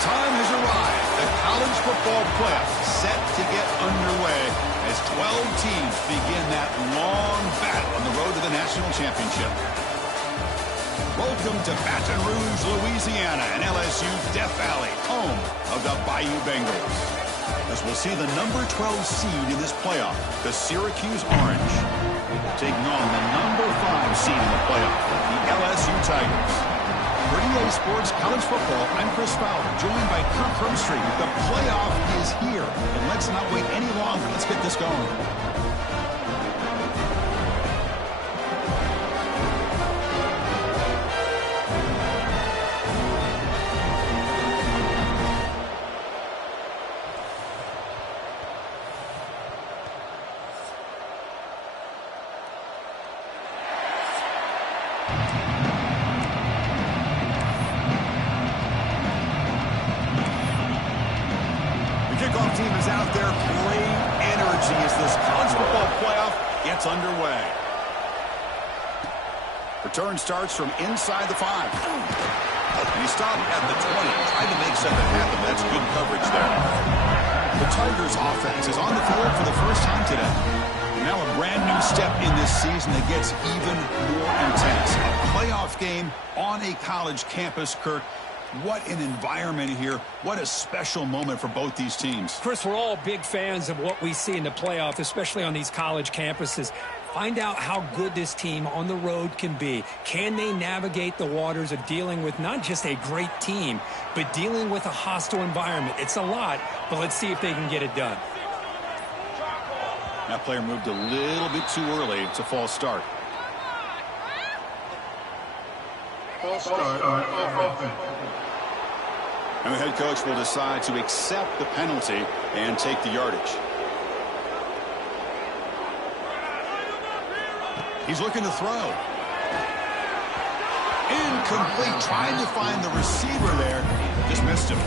time has arrived. The college football playoffs set to get underway as 12 teams begin that long battle on the road to the national championship. Welcome to Baton Rouge, Louisiana, and LSU's Death Valley, home of the Bayou Bengals. As we'll see the number 12 seed in this playoff, the Syracuse Orange, taking on the number 5 seed in the playoff, the LSU Tigers. For EA Sports College Football, I'm Chris Fowler, joined by Kirk Hermstreet. The playoff is here, and let's not wait any longer. Let's get this going. Kickoff team is out there. Great energy as this college football playoff gets underway. Return starts from inside the 5. And he stopped at the 20, trying to make something happen. That's good coverage there. The Tigers offense is on the field for the first time today. And now a brand new step in this season that gets even more intense. A playoff game on a college campus, Kirk. What an environment here. What a special moment for both these teams. Chris, we're all big fans of what we see in the playoff, especially on these college campuses. Find out how good this team on the road can be. Can they navigate the waters of dealing with not just a great team, but dealing with a hostile environment? It's a lot, but let's see if they can get it done. That player moved a little bit too early. It's a false start. And the head coach will decide to accept the penalty and take the yardage. He's looking to throw. Incomplete. Trying to find the receiver there. Just missed him.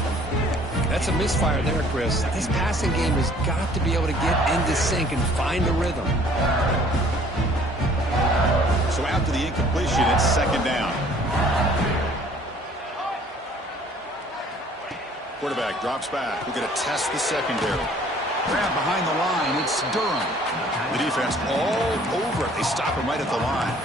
That's a misfire there, Chris. This passing game has got to be able to get into sync and find the rhythm. So after the incompletion, it's second down. Quarterback drops back. We're going to test the secondary. Grab behind the line. It's Durham. The defense all over it. They stop him right at the line.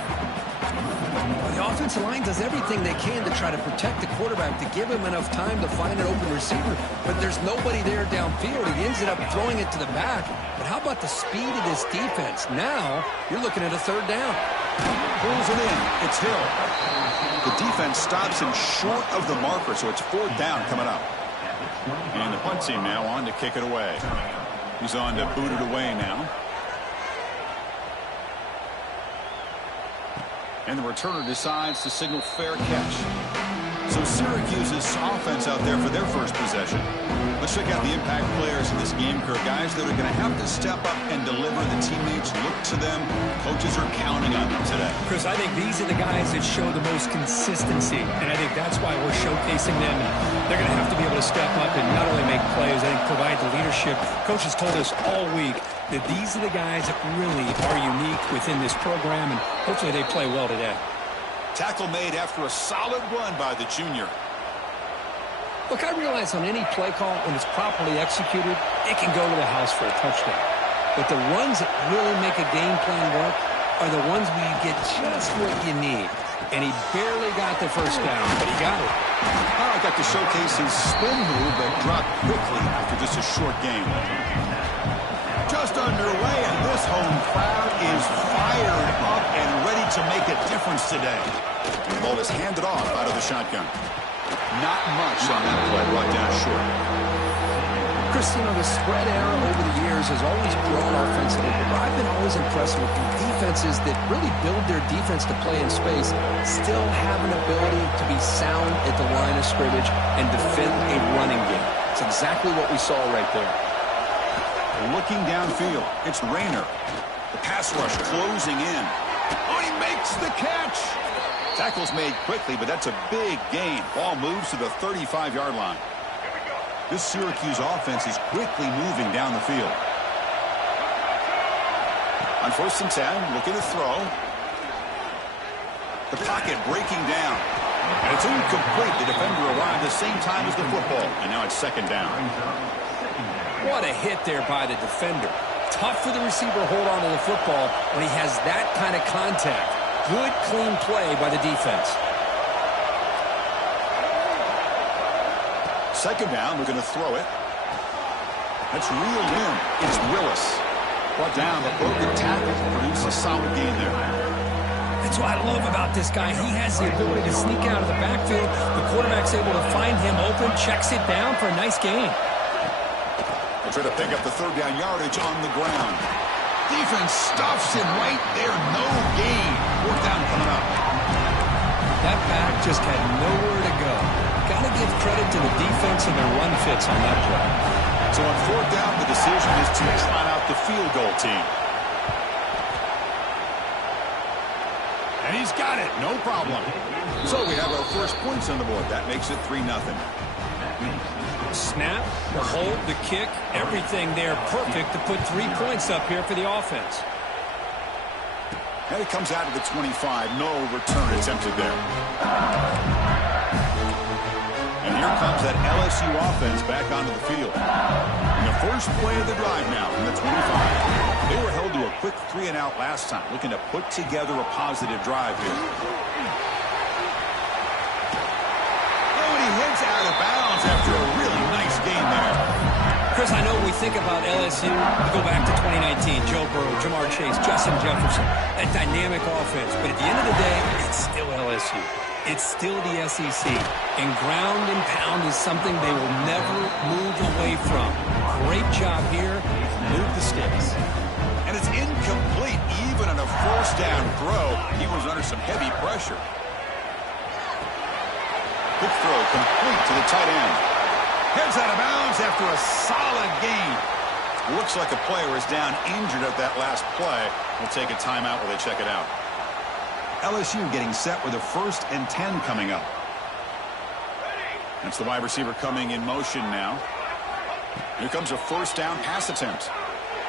Well, the offensive line does everything they can to try to protect the quarterback, to give him enough time to find an open receiver. But there's nobody there downfield. He ends up throwing it to the back. But how about the speed of this defense? Now you're looking at a third down. Pulls it in. It's Hill. The defense stops him short of the marker, so it's fourth down coming up. And the punt team now on to kick it away. He's on to boot it away now. And the returner decides to signal fair catch. So Syracuse's offense out there for their first possession. Let's check out the impact players in this game, Kirk. Guys that are going to have to step up and deliver. The teammates look to them. Coaches are counting on them today. Chris, I think these are the guys that show the most consistency, and I think that's why we're showcasing them. And they're going to have to be able to step up and not only make plays, I think provide the leadership. Coaches told us all week that these are the guys that really are unique within this program, and hopefully they play well today. Tackle made after a solid run by the junior. Look, I realize on any play call, when it's properly executed, it can go to the house for a touchdown. But the runs that really make a game plan work are the ones where you get just what you need. And he barely got the first down, but he got it. Oh, got to showcase his spin move, but dropped quickly after just a short game. Just underway, and this home crowd is fired up and ready to make a difference today. The ball is handed off out of the shotgun. Not much on that play, brought down short. Chris, you know, the spread era over the years has always grown offensively, but I've been always impressed with the defenses that really build their defense to play in space, still have an ability to be sound at the line of scrimmage and defend a running game. It's exactly what we saw right there. Looking downfield, it's Rayner. The pass rush closing in. Oh, he makes the catch. Tackle's made quickly, but that's a big gain. Ball moves to the 35-yard line. This Syracuse offense is quickly moving down the field. On 1st and 10, looking to throw. The pocket breaking down. And it's incomplete. The defender arrived the same time as the football. And now it's second down. What a hit there by the defender. Tough for the receiver to hold on to the football when he has that kind of contact. Good, clean play by the defense. Second down, we're going to throw it. That's reeled in. It's Willis. Brought down, the broken tackle produced a solid gain there. That's what I love about this guy. He has the ability to sneak out of the backfield. The quarterback's able to find him open, checks it down for a nice gain. They try to pick up the third down yardage on the ground. Defense stuffs him right there. No gain. Fourth down coming up. That back just had nowhere to go. Got to give credit to the defense and their run fits on that play. So on fourth down, the decision is to try out the field goal team. And he's got it. No problem. So we have our first points on the board. That makes it 3-0. Snap, the hold, the kick, everything there perfect to put 3 points up here for the offense. And it comes out to the 25. No return attempted there. And here comes that LSU offense back onto the field. In the first play of the drive now from the 25. They were held to a quick 3-and-out last time, looking to put together a positive drive here. Oh, and he heads out of bounds after a really nice gain there. Chris, I know when we think about LSU, we go back to 2019, Joe Burrow, Jamar Chase, Justin Jefferson, that dynamic offense. But at the end of the day, it's still LSU. It's still the SEC. And ground and pound is something they will never move away from. Great job here. Move the sticks. And it's incomplete even on a first down throw. He was under some heavy pressure. Quick throw complete to the tight end. Heads out of bounds after a solid gain. Looks like a player is down injured at that last play. We'll take a timeout while they check it out. LSU getting set with a 1st and 10 coming up. That's the wide receiver coming in motion now. Here comes a first down pass attempt.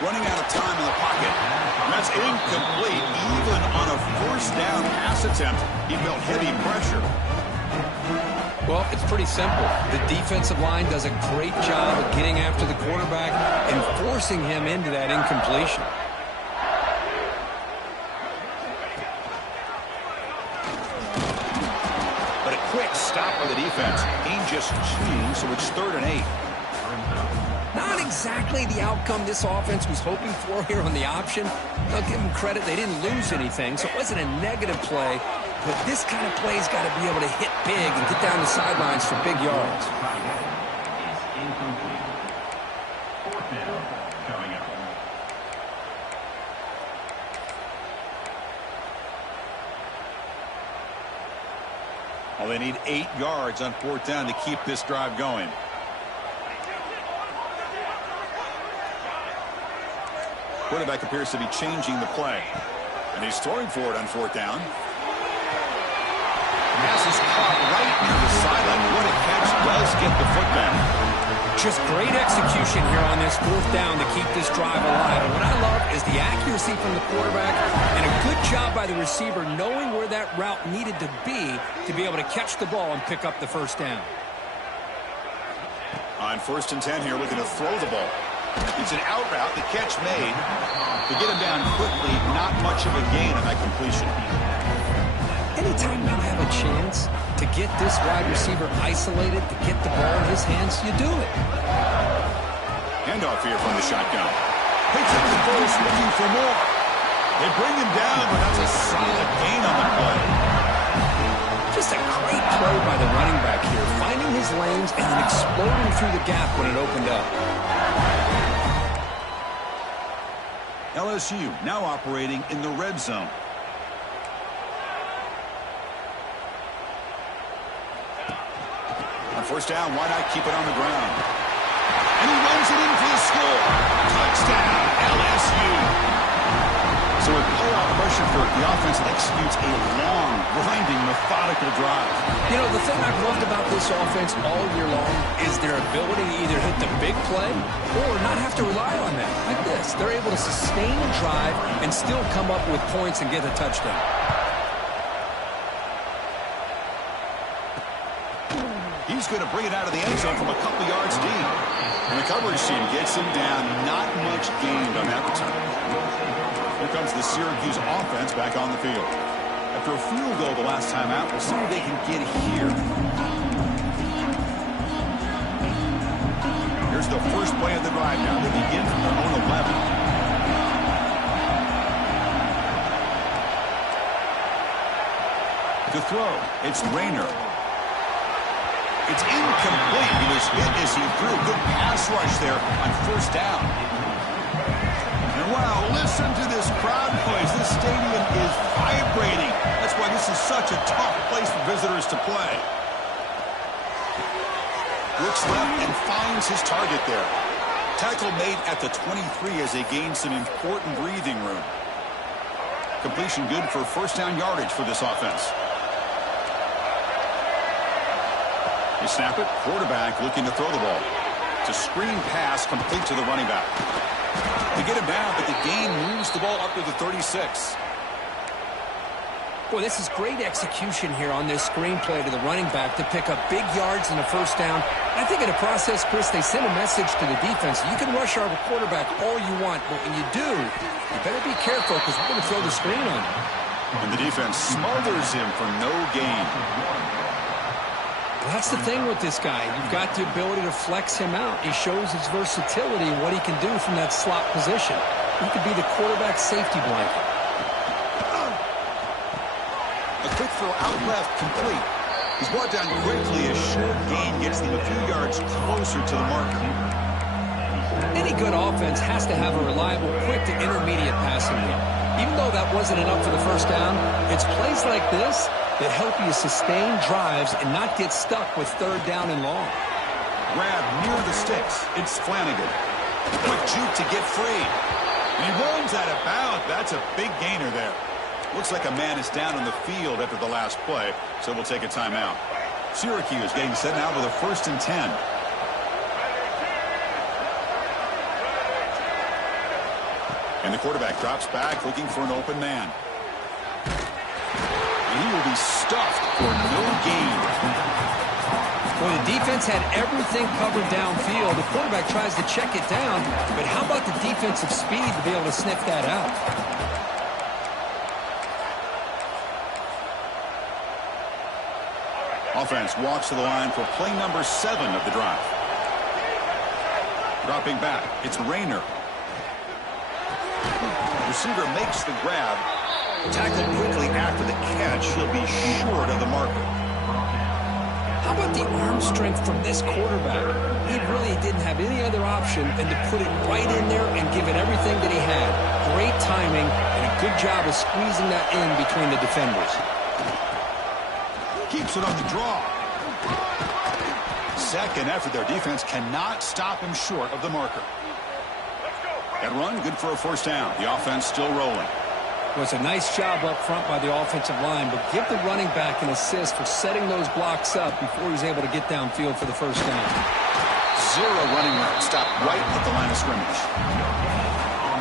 Running out of time in the pocket. And that's incomplete. Even on a first down pass attempt, he felt heavy pressure. Well, it's pretty simple. The defensive line does a great job of getting after the quarterback and forcing him into that incompletion. But a quick stop by the defense. Gain just 2, so it's 3rd and 8. Not exactly the outcome this offense was hoping for here on the option. I'll give them credit. They didn't lose anything, so it wasn't a negative play. But this kind of play's got to be able to hit big and get down the sidelines for big yards. Well, they need 8 yards on 4th down to keep this drive going. Quarterback appears to be changing the play. And he's throwing for it on 4th down. Pass is caught right near the sideline. What a catch. Does get the foot back. Just great execution here on this 4th down to keep this drive alive. And what I love is the accuracy from the quarterback and a good job by the receiver knowing where that route needed to be able to catch the ball and pick up the first down. On 1st and 10 here, looking to throw the ball. It's an out route. The catch made. To get him down quickly, not much of a gain on that completion. Anytime you have a chance to get this wide receiver isolated, to get the ball in his hands, you do it. Handoff here from the shotgun. Picks up the post, looking for more. They bring him down, but that's a solid gain on the play. Just a great play by the running back here, finding his lanes and then exploding through the gap when it opened up. LSU now operating in the red zone. On 1st down, why not keep it on the ground? And he runs it in for the score. Touchdown, LSU. So with playoff pressure for the offense that executes a long, grinding, methodical drive. You know, the thing I've loved about this offense all year long is their ability to either hit the big play or not have to rely on that. Like this, they're able to sustain a drive and still come up with points and get a touchdown. he's going to bring it out of the end zone from a couple yards deep. And the coverage team gets him down. Not much gained on that return. Here comes the Syracuse offense back on the field. After a field goal the last time out, we'll see what they can get here. Here's the first play of the drive now. They begin from their own 11. To throw, it's Rayner. It's incomplete. He was hit as he threw. Good pass rush there on first down. And wow, listen to this crowd noise. This stadium is vibrating. That's why this is such a tough place for visitors to play. Looks left and finds his target there. Tackle made at the 23 as they gain some important breathing room. Completion good for first down yardage for this offense. They snap it. Quarterback looking to throw the ball. It's a screen pass complete to the running back. They get him down, but the gain moves the ball up to the 36. Boy, this is great execution here on this screenplay to the running back to pick up big yards and a first down. I think in the process, Chris, they send a message to the defense. You can rush our quarterback all you want, but when you do, you better be careful because we're going to throw the screen on him. And the defense smothers him for no gain. That's the thing with this guy. You've got the ability to flex him out. He shows his versatility and what he can do from that slot position. He could be the quarterback safety blanket. A quick throw out left, complete. He's brought down quickly. A short gain gets them a few yards closer to the marker. Any good offense has to have a reliable, quick to intermediate passing game. Even though that wasn't enough for the first down, it's plays like this that help you sustain drives and not get stuck with third down and long. Grab near the sticks. It's Flanagan. Quick juke to get free. And he runs out of bounds. That's a big gainer there. Looks like a man is down on the field after the last play, so we'll take a timeout. Syracuse getting set now with a 1st and 10. And the quarterback drops back looking for an open man. He will be stuffed for no gain. Well, the defense had everything covered downfield. The quarterback tries to check it down, but how about the defensive speed to be able to sniff that out? Offense walks to the line for play number 7 of the drive. Dropping back, it's Rayner. Receiver makes the grab. Tackled quickly after the catch. He'll be short of the marker. How about the arm strength from this quarterback? He really didn't have any other option than to put it right in there and give it everything that he had. Great timing and a good job of squeezing that in between the defenders. Keeps it on the draw. Second effort. Their defense cannot stop him short of the marker. That run, good for a first down. The offense still rolling. Well, it's a nice job up front by the offensive line, but give the running back an assist for setting those blocks up before he's able to get downfield for the first down. 0 running route. Stopped right at the line of scrimmage.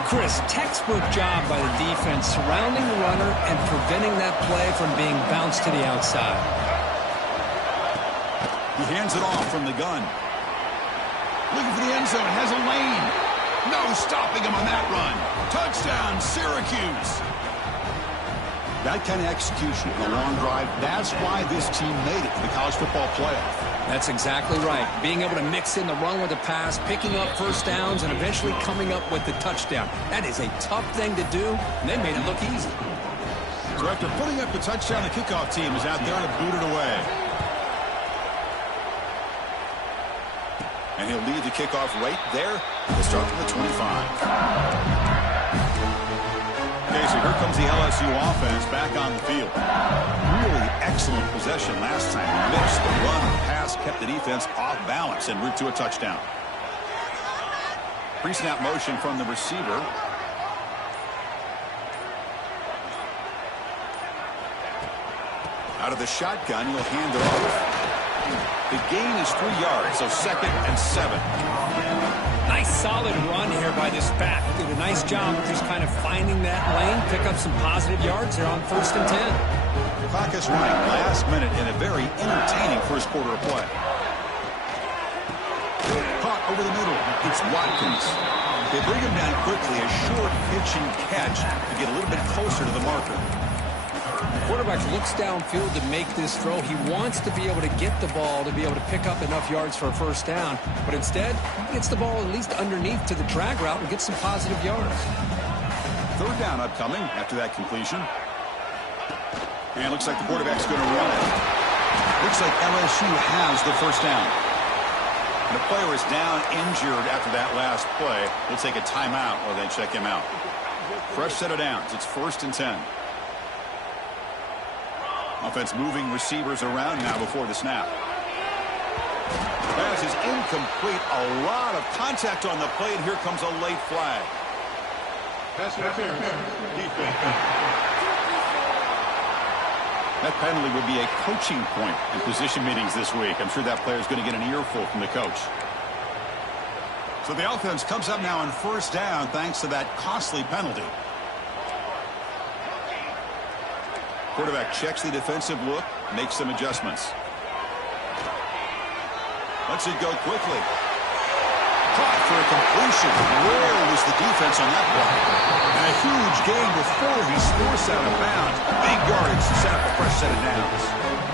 Chris, textbook job by the defense surrounding the runner and preventing that play from being bounced to the outside. He hands it off from the gun. Looking for the end zone. Has a lane. No stopping him on that run. Touchdown, Syracuse. That kind of execution in a long drive, that's why this team made it to the college football playoff. That's exactly right. Being able to mix in the run with the pass, picking up first downs, and eventually coming up with the touchdown. That is a tough thing to do, and they made it look easy. So after putting up the touchdown, the kickoff team is out there to boot it away. And he'll lead the kickoff right there. We'll start from the 25. Okay, so here comes the LSU offense back on the field. Really excellent possession last time. Mixed the run and the pass, kept the defense off balance en route to a touchdown. Pre-snap motion from the receiver. Out of the shotgun, he'll hand it off. The gain is 3 yards, so 2nd and 7. Nice solid run here by this back. Did a nice job of just kind of finding that lane, pick up some positive yards there on 1st and 10. The clock is running last minute in a very entertaining first quarter of play. over the middle. It's Watkins. They bring him down quickly, a short pitch and catch to get a little bit closer to the marker. The quarterback looks downfield to make this throw. He wants to be able to get the ball to be able to pick up enough yards for a first down, but instead, he gets the ball at least underneath to the drag route and gets some positive yards. Third down upcoming after that completion. And looks like the quarterback's going to run it. Looks like LSU has the first down. And the player is down injured after that last play. We'll take a timeout while they check him out. Fresh set of downs. It's 1st and 10. Offense moving receivers around now before the snap. Pass is incomplete. A lot of contact on the play, and here comes a late flag. Pass interference. Defense. That penalty will be a coaching point in position meetings this week. I'm sure that player is going to get an earful from the coach. So the offense comes up now on first down thanks to that costly penalty. Quarterback checks the defensive look, makes some adjustments. Lets it go quickly. Caught for a completion. Where was the defense on that play? And a huge gain before he's forced out of bounds. Big yardage to set up a fresh set of downs.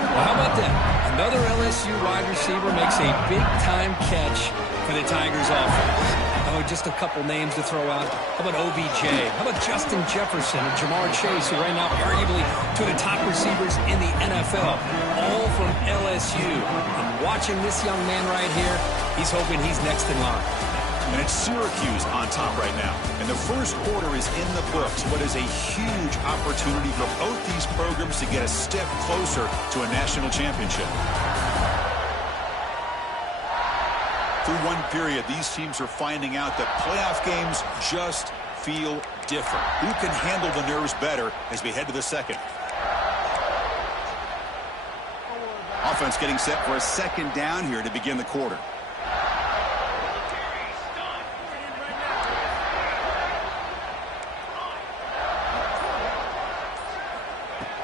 Well, how about that? Another LSU wide receiver makes a big-time catch for the Tigers offense. Oh, just a couple names to throw out. How about OBJ? How about Justin Jefferson and Jamar Chase, who right now arguably two of the top receivers in the NFL, all from LSU. And watching this young man right here, he's hoping he's next in line. And it's Syracuse on top right now. And the first quarter is in the books. What is a huge opportunity for both these programs to get a step closer to a national championship. Through one period, these teams are finding out that playoff games just feel different. Who can handle the nerves better as we head to the second? Offense getting set for a second down here to begin the quarter.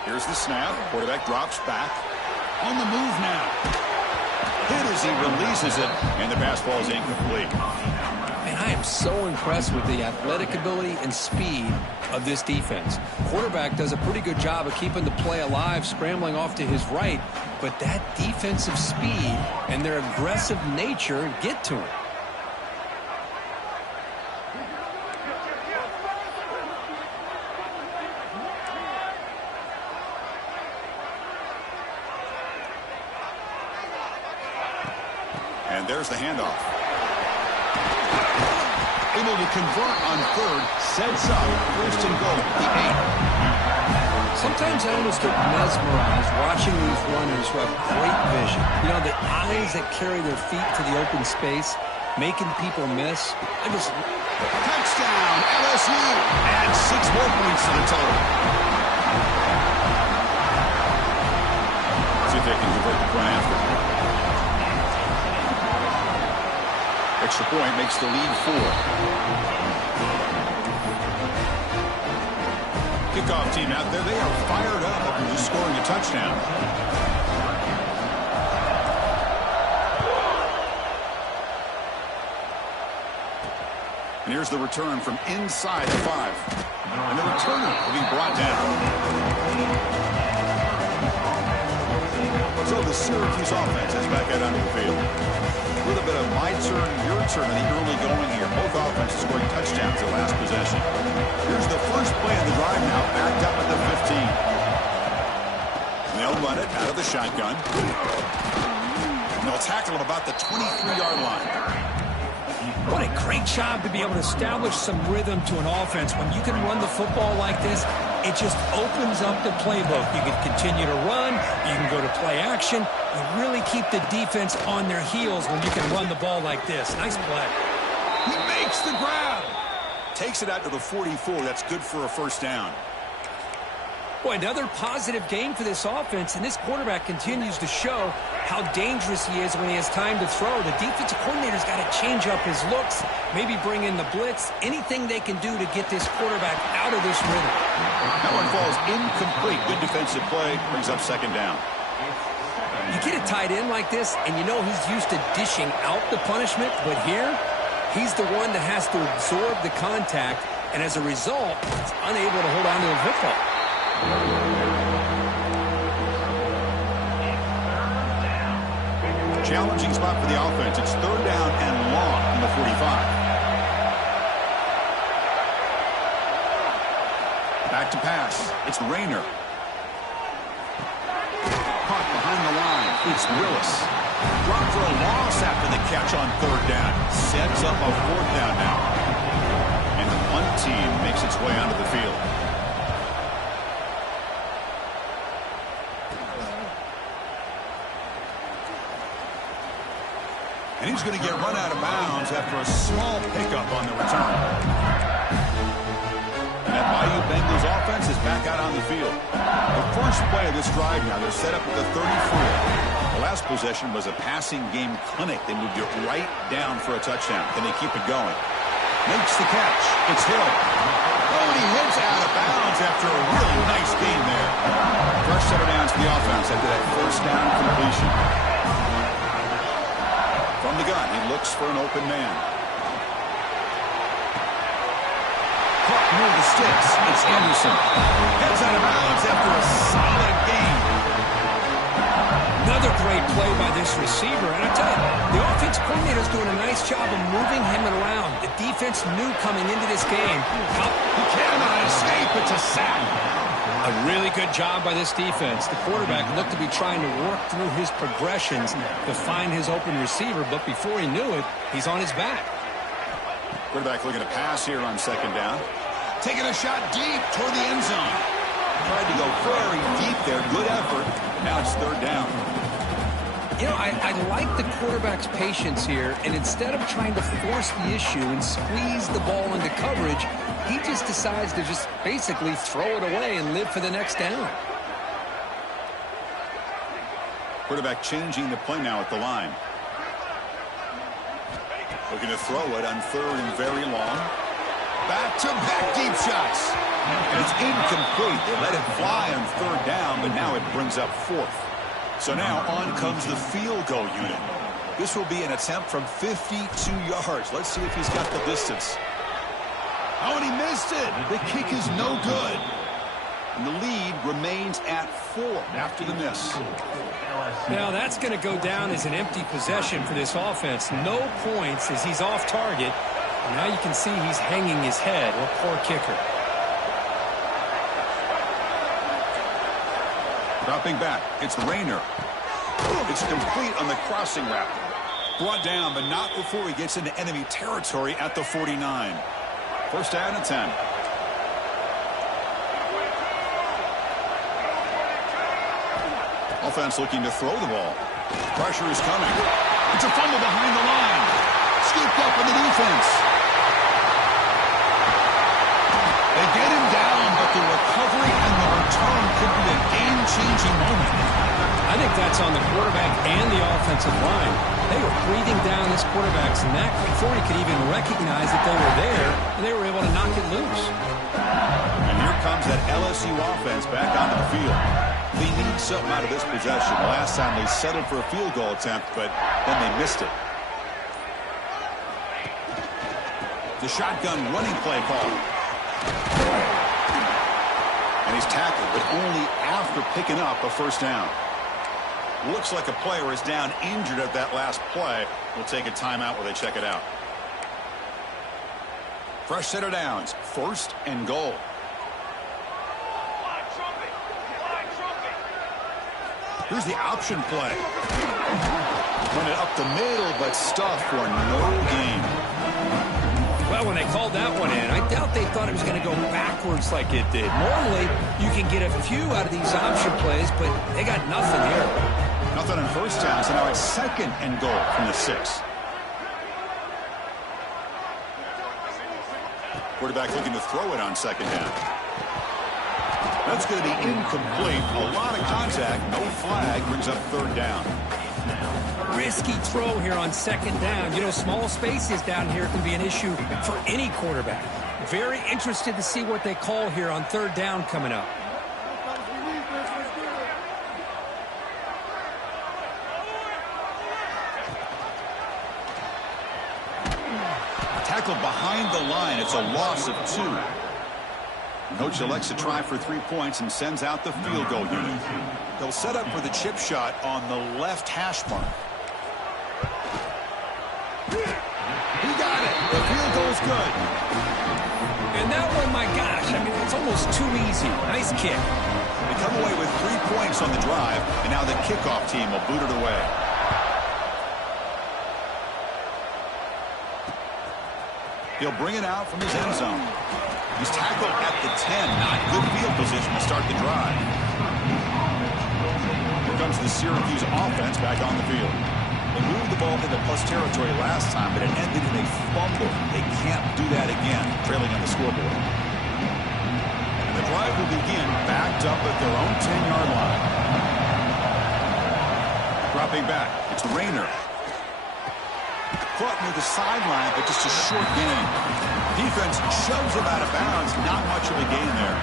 Here's the snap. Quarterback drops back. On the move now. Hit as he releases it, and the pass ball is incomplete. Man, I am so impressed with the athletic ability and speed of this defense. Quarterback does a pretty good job of keeping the play alive, scrambling off to his right, but that defensive speed and their aggressive nature get to him. And there's the handoff. Able to convert on third, sets up 1st and goal. The 8. Sometimes I almost get mesmerized watching these runners who have great vision. You know, the eyes that carry their feet to the open space, making people miss. Touchdown, LSU. And 6 more points to the total. See if they can convert the point after. Extra point makes the lead 4. Kickoff team out there, they are fired up after just scoring a touchdown. And here's the return from inside the 5. And the returner will be brought down. So the Syracuse offense is back out onto the field. A little bit of my turn, your turn in the early going here. Both offenses scoring touchdowns at last possession. Here's the first play of the drive now, backed up at the 15. And they'll run it out of the shotgun. And they'll tackle him about the 23-yard line. What a great job to be able to establish some rhythm to an offense. When you can run the football like this, it just opens up the playbook. You can continue to run. You can go to play action. You really keep the defense on their heels when you can run the ball like this. Nice play. He makes the grab. Takes it out to the 44. That's good for a first down. Boy, another positive game for this offense, and this quarterback continues to show how dangerous he is when he has time to throw. The defensive coordinator's got to change up his looks, maybe bring in the blitz, anything they can do to get this quarterback out of this rhythm. That one falls incomplete. Good defensive play, brings up second down. You get a tight end like this, and you know he's used to dishing out the punishment, but here, he's the one that has to absorb the contact, and as a result, he's unable to hold on to the football. Challenging spot for the offense. It's 3rd down and long from the 45. Back to pass. It's Rayner. Caught behind the line. It's Willis. Dropped for a loss after the catch on 3rd down. Sets up a 4th down now. And the punt team makes its way onto the field. And he's going to get run out of bounds after a small pickup on the return. And that Bayou Bengals offense is back out on the field. The first play of this drive now, they're set up at the 34. The last possession was a passing game clinic. They moved it right down for a touchdown. Can they keep it going? Makes the catch. It's Hill. Oh, and he hits out of bounds after a really nice game there. Fresh set of downs for the offense after that first down completion. From the gun, he looks for an open man. Caught near the sticks. It's Anderson. Heads out of bounds after a solid game. Another great play by this receiver. And I tell you, the offense coordinator is doing a nice job of moving him around. The defense knew coming into this game. He cannot escape. It's a sack. A really good job by this defense. The quarterback looked to be trying to work through his progressions to find his open receiver, but before he knew it, he's on his back. Quarterback looking to pass here on 2nd down. Taking a shot deep toward the end zone. Tried to go very deep there. Good effort. Now it's 3rd down. You know, I like the quarterback's patience here, and instead of trying to force the issue and squeeze the ball into coverage, he just decides to just basically throw it away and live for the next down. Quarterback changing the play now at the line. Looking to throw it on 3rd and very long. Back-to-back deep shots. And it's incomplete. They let it fly on 3rd down, but now it brings up 4th. So now on comes the field goal unit. This will be an attempt from 52 yards. Let's see if he's got the distance. Oh, and he missed it. The kick is no good. And the lead remains at 4 after the miss. Now that's going to go down as an empty possession for this offense. No points as he's off target. And now you can see he's hanging his head. What poor kicker. Dropping back. It's Rayner. It's complete on the crossing route. Brought down, but not before he gets into enemy territory at the 49. 1st down and 10. Offense looking to throw the ball. Pressure is coming. It's a fumble behind the line. Scooped up in the defense. They get him down, but the recovery and the return could be a game-changing moment. I think that's on the quarterback and the offensive line. They were breathing down this quarterback's neck before he could even recognize that they were there, and they were able to knock it loose. And here comes that LSU offense back onto the field. They need something out of this possession. Last time they settled for a field goal attempt, but then they missed it. The shotgun running play call. And he's tackled, but only after picking up a 1st down. Looks like a player is down injured at that last play. We'll take a timeout while they check it out. Fresh set of downs. 1st and goal. Here's the option play. Run it up the middle, but stuffed for no gain. Well, when they called that one in, I doubt they thought it was going to go backwards like it did. Normally, you can get a few out of these option plays, but they got nothing here. Nothing on 1st down, so now it's 2nd and goal from the 6. Quarterback looking to throw it on 2nd down. That's going to be incomplete. A lot of contact. No flag. Brings up 3rd down. Risky throw here on 2nd down. You know, small spaces down here can be an issue for any quarterback. Very interested to see what they call here on 3rd down coming up. tackle behind the line. It's a loss of 2. Coach elects to try for 3 points and sends out the field goal unit. They'll set up for the chip shot on the left hash mark. He got it. The field goal's good. And that one, my gosh, I mean, it's almost too easy. Nice kick. They come away with 3 points on the drive, and now the kickoff team will boot it away. He'll bring it out from his end zone. He's tackled at the 10. Not good field position to start the drive. Here comes the Syracuse offense back on the field. They moved the ball into plus territory last time, but it ended in a fumble. They can't do that again, trailing on the scoreboard. And the drive will begin backed up at their own 10-yard line. Dropping back, it's Rayner. Caught near the sideline, but just a short gain. Defense shoves him out of bounds. Not much of a gain there.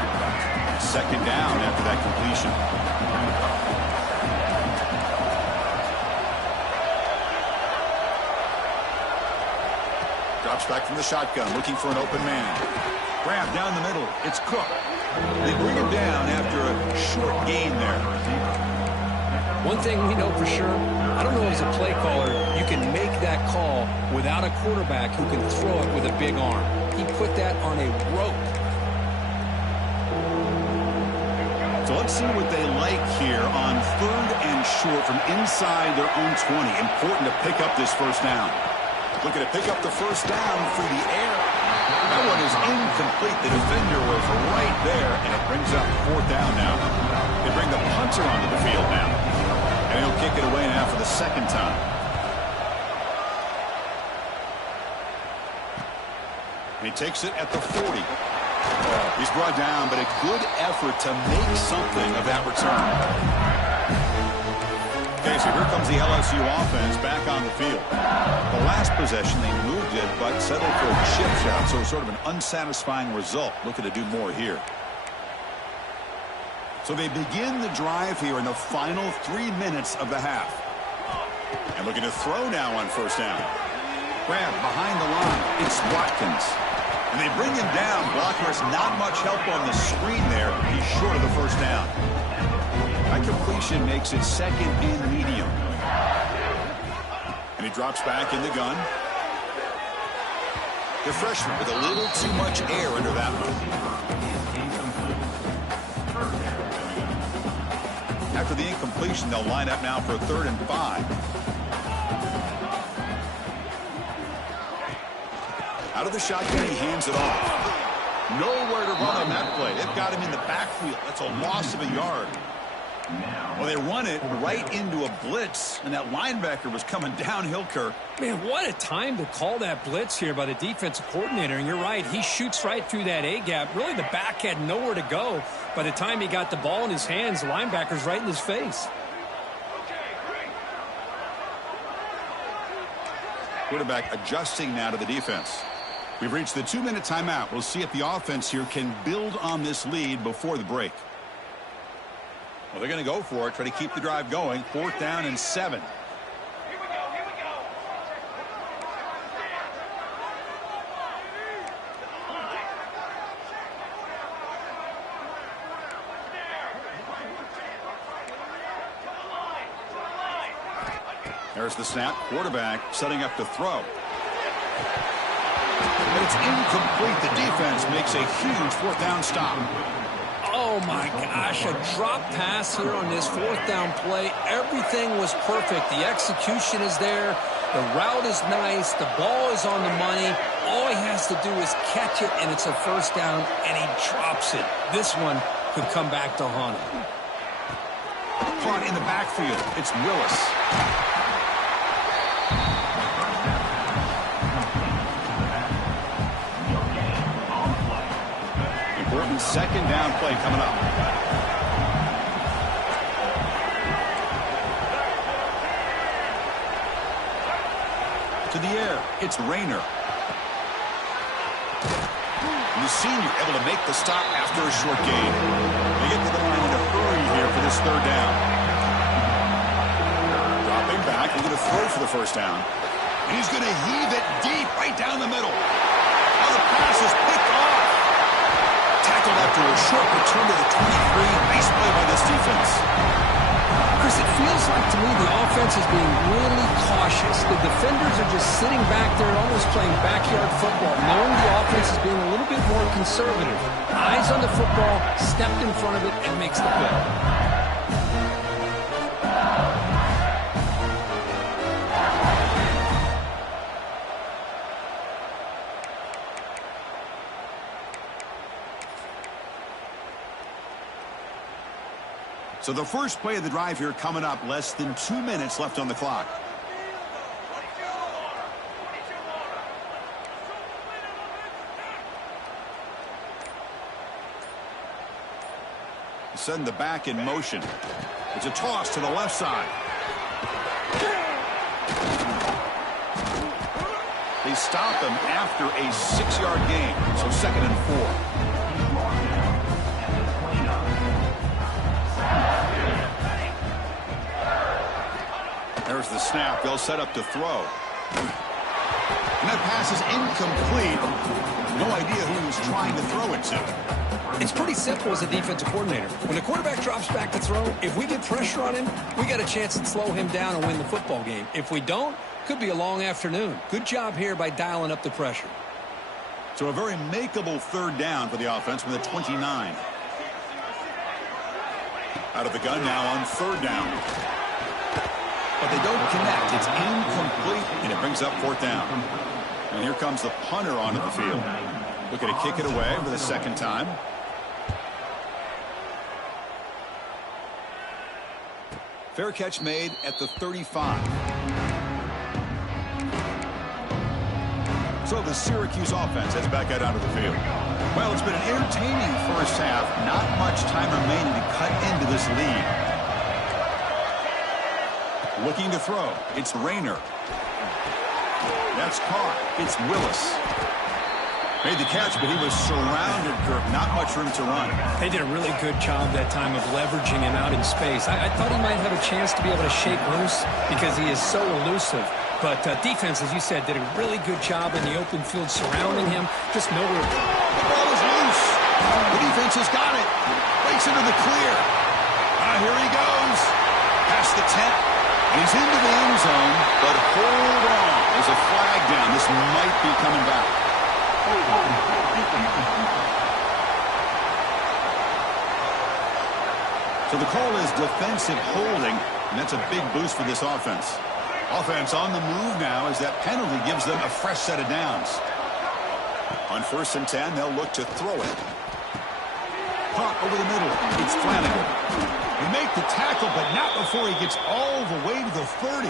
Second down after that completion. Drops back from the shotgun, looking for an open man. Grab down the middle. It's Cook. They bring him down after a short gain there. One thing we know for sure, I don't know as a play caller, you can make that call without a quarterback who can throw it with a big arm. He put that on a rope. So let's see what they like here on 3rd and short from inside their own 20. Important to pick up this first down. Looking to pick up the first down through the air. That one is incomplete. The defender was right there, and it brings up 4th down now. They bring the punter onto the field now. And he'll kick it away now for the second time. And he takes it at the 40. He's brought down, but a good effort to make something of that return. Okay, so here comes the LSU offense back on the field. The last possession, they moved it, but settled for a chip shot, so sort of an unsatisfying result. Looking to do more here. So they begin the drive here in the final 3 minutes of the half. And looking to throw now on first down. Grab behind the line. It's Watkins. And they bring him down. Blockers not much help on the screen there. He's short of the first down. That completion makes it 2nd and medium. And he drops back in the gun. The freshman with a little too much air under that one. After the incompletion, they'll line up now for a 3rd and 5. Out of the shotgun, he hands it off. Nowhere to run on that play. They've got him in the backfield. That's a loss of a yard. Well, they run it right into a blitz, and that linebacker was coming downhill, Kirk. Man, what a time to call that blitz here by the defensive coordinator. And you're right, he shoots right through that A-gap. Really, the back had nowhere to go. By the time he got the ball in his hands, the linebacker's right in his face. Quarterback adjusting now to the defense. We've reached the 2-minute timeout. We'll see if the offense here can build on this lead before the break. Well, they're going to go for it, try to keep the drive going. 4th down and 7. There's the snap. Quarterback setting up to throw. But it's incomplete. The defense makes a huge 4th down stop. Oh, my gosh, a drop pass here on this 4th down play. Everything was perfect. The execution is there. The route is nice. The ball is on the money. All he has to do is catch it, and it's a 1st down, and he drops it. This one could come back to haunt him. Caught in the backfield. It's Willis. Important 2nd down play coming up. To the air, it's Rayner. And the senior able to make the stop after a short gain. They get to the line in a hurry here for this 3rd down. Dropping back, looking to throw for the first down. He's going to heave it deep right down the middle. Oh, the pass is picked off. Tackled after a short return to the 23. Nice play by this defense. Chris, it feels like to me the offense is being really cautious. The defenders are just sitting back there almost playing backyard football, knowing the offense is being a little bit more conservative. Eyes on the football, stepped in front of it, and makes the play. So the first play of the drive here coming up, less than 2 minutes left on the clock. Send the back in motion. It's a toss to the left side. They stop him after a 6-yard gain, so 2nd and 4. There's the snap. They'll set up to throw. And that pass is incomplete. No idea who he was trying to throw it to. It's pretty simple as a defensive coordinator. When the quarterback drops back to throw, if we get pressure on him, we got a chance to slow him down and win the football game. If we don't, could be a long afternoon. Good job here by dialing up the pressure. So a very makeable 3rd down for the offense from the 29. Out of the gun now on 3rd down. But they don't connect. It's incomplete, and it brings up 4th down. And here comes the punter onto the field. Looking to kick it away for the 2nd time. Fair catch made at the 35. So the Syracuse offense heads back out onto the field. Well, it's been an entertaining first half. Not much time remaining to cut into this lead. Looking to throw. It's Rayner. That's caught. It's Willis. Made the catch, but he was surrounded, Kirk. Not much room to run. They did a really good job that time of leveraging him out in space. I thought he might have a chance to be able to shake loose because he is so elusive. But defense, as you said, did a really good job in the open field surrounding him. Just nowhere. The ball is loose. The defense has got it. Waits into the clear. Here he goes. Past the 10. And he's into the end zone, but hold on. There's a flag down. This might be coming back. So the call is defensive holding, and that's a big boost for this offense. Offense on the move now as that penalty gives them a fresh set of downs. On 1st and 10, they'll look to throw it. Caught over the middle. It's Flanagan. They make the tackle, but not before he gets all the way to the 30.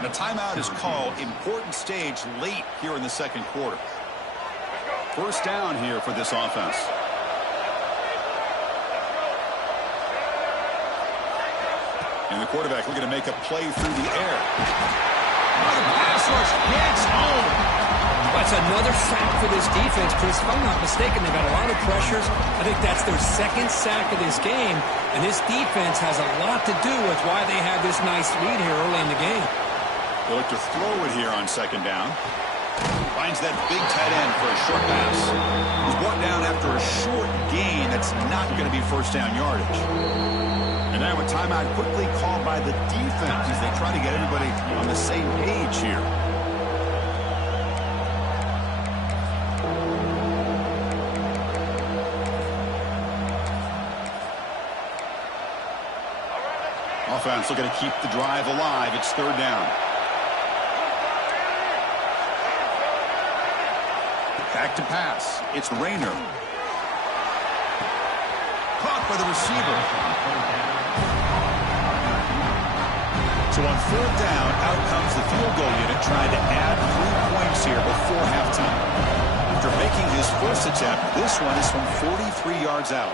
The timeout is called. Important stage late here in the 2nd quarter. 1st down here for this offense. And the quarterback looking to make a play through the air. The pass rush hits home. That's another sack for this defense, Chris. If I'm not mistaken, they've got a lot of pressures. I think that's their 2nd sack of this game. And this defense has a lot to do with why they had this nice lead here early in the game. They look to throw it here on 2nd down. Finds that big tight end for a short pass. He's brought down after a short gain. That's not going to be 1st down yardage. And now a timeout quickly called by the defense as they try to get everybody on the same page here. Offense looking to keep the drive alive. It's 3rd down. Back to pass. It's Rayner. Caught by the receiver. So on 4th down, out comes the field goal unit trying to add 3 points here before halftime. After making his first attempt, this one is from 43 yards out.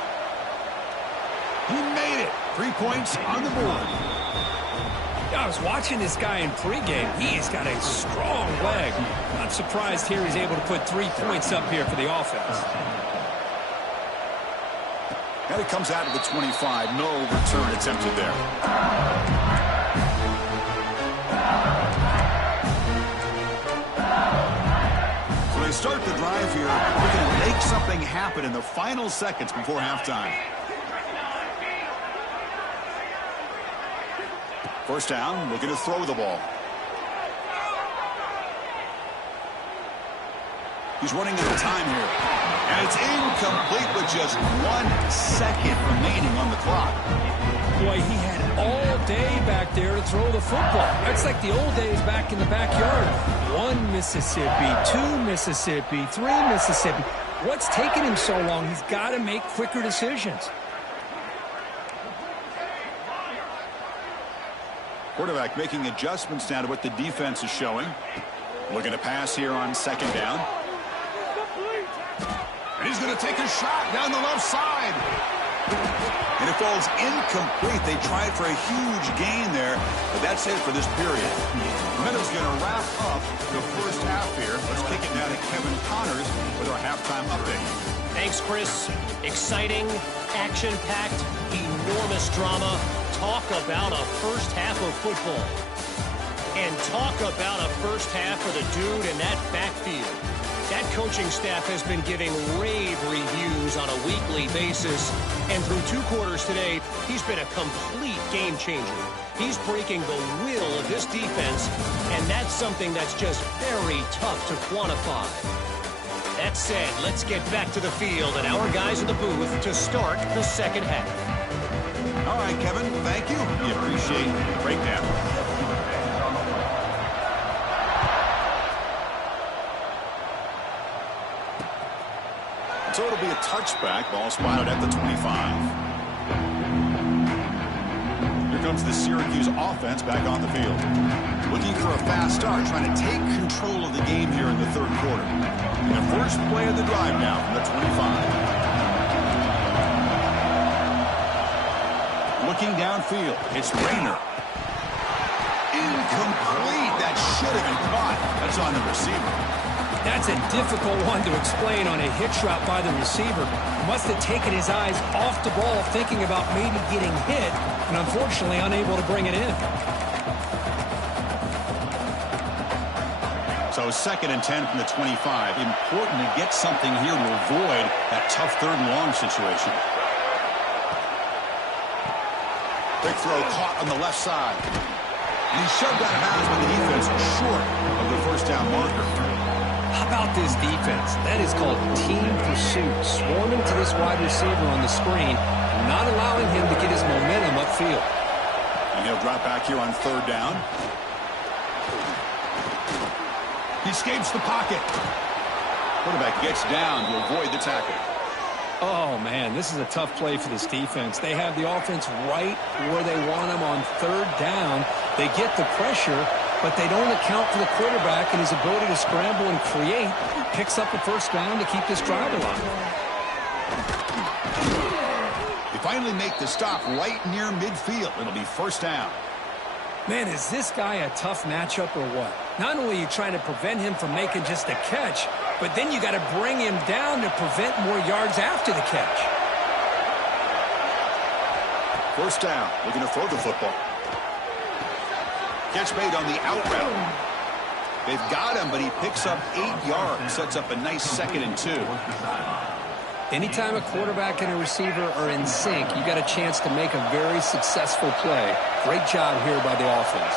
He made it. 3 points on the board. I was watching this guy in pregame. He's got a strong leg. Not surprised here he's able to put 3 points up here for the offense. And it comes out of the 25. No return attempted there. So they start the drive here, looking to make something happen in the final seconds before halftime. First down, looking to throw the ball. He's running out of time here. And it's incomplete with just 1 second remaining on the clock. Boy, he had all day back there to throw the football. That's like the old days back in the backyard. 1 Mississippi, 2 Mississippi, 3 Mississippi. What's taking him so long? He's got to make quicker decisions. Quarterback making adjustments now to what the defense is showing. Looking to pass here on second down. And he's going to take a shot down the left side. And it falls incomplete. They tried for a huge gain there, but that's it for this period. Meadow's going to wrap up the first half here. Let's kick it now to Kevin Connors with our halftime update. Thanks, Chris. Exciting, action-packed, enormous drama. Talk about a first half of football. And talk about a first half for the dude in that backfield. That coaching staff has been giving rave reviews on a weekly basis. And through 2 quarters today, he's been a complete game changer. He's breaking the will of this defense, and that's something that's just very tough to quantify. That said, let's get back to the field and our guys in the booth to start the second half. All right, Kevin, thank you. We appreciate the breakdown. So it'll be a touchback. Ball spotted at the 25. Here comes the Syracuse offense back on the field. Looking for a fast start, trying to take control of the game here in the third quarter. And the first play of the drive now from the 25. Looking downfield, it's Rayner. Incomplete. That should have been caught. That's on the receiver. That's a difficult one to explain on a hitch route by the receiver. Must have taken his eyes off the ball, thinking about maybe getting hit, and unfortunately unable to bring it in. So 2nd and 10 from the 25. Important to get something here to avoid that tough 3rd and long situation. Quick throw caught on the left side. And he shoved out of bounds by the defense short of the first down marker. How about this defense? That is called team pursuit. Swarming to this wide receiver on the screen, not allowing him to get his momentum upfield. And he'll drop back here on 3rd down. He escapes the pocket. Quarterback gets down to avoid the tackle. Oh, man, this is a tough play for this defense. They have the offense right where they want them on 3rd down. They get the pressure, but they don't account for the quarterback and his ability to scramble and create. Picks up the first down to keep this drive alive. They finally make the stop right near midfield. It'll be first down. Man, is this guy a tough matchup or what? Not only are you trying to prevent him from making just a catch, but then you got to bring him down to prevent more yards after the catch. First down. Looking to throw the football. Catch made on the out route. They've got him, but he picks up 8 yards. Sets up a nice 2nd and 2. Anytime a quarterback and a receiver are in sync, you got a chance to make a very successful play. Great job here by the offense.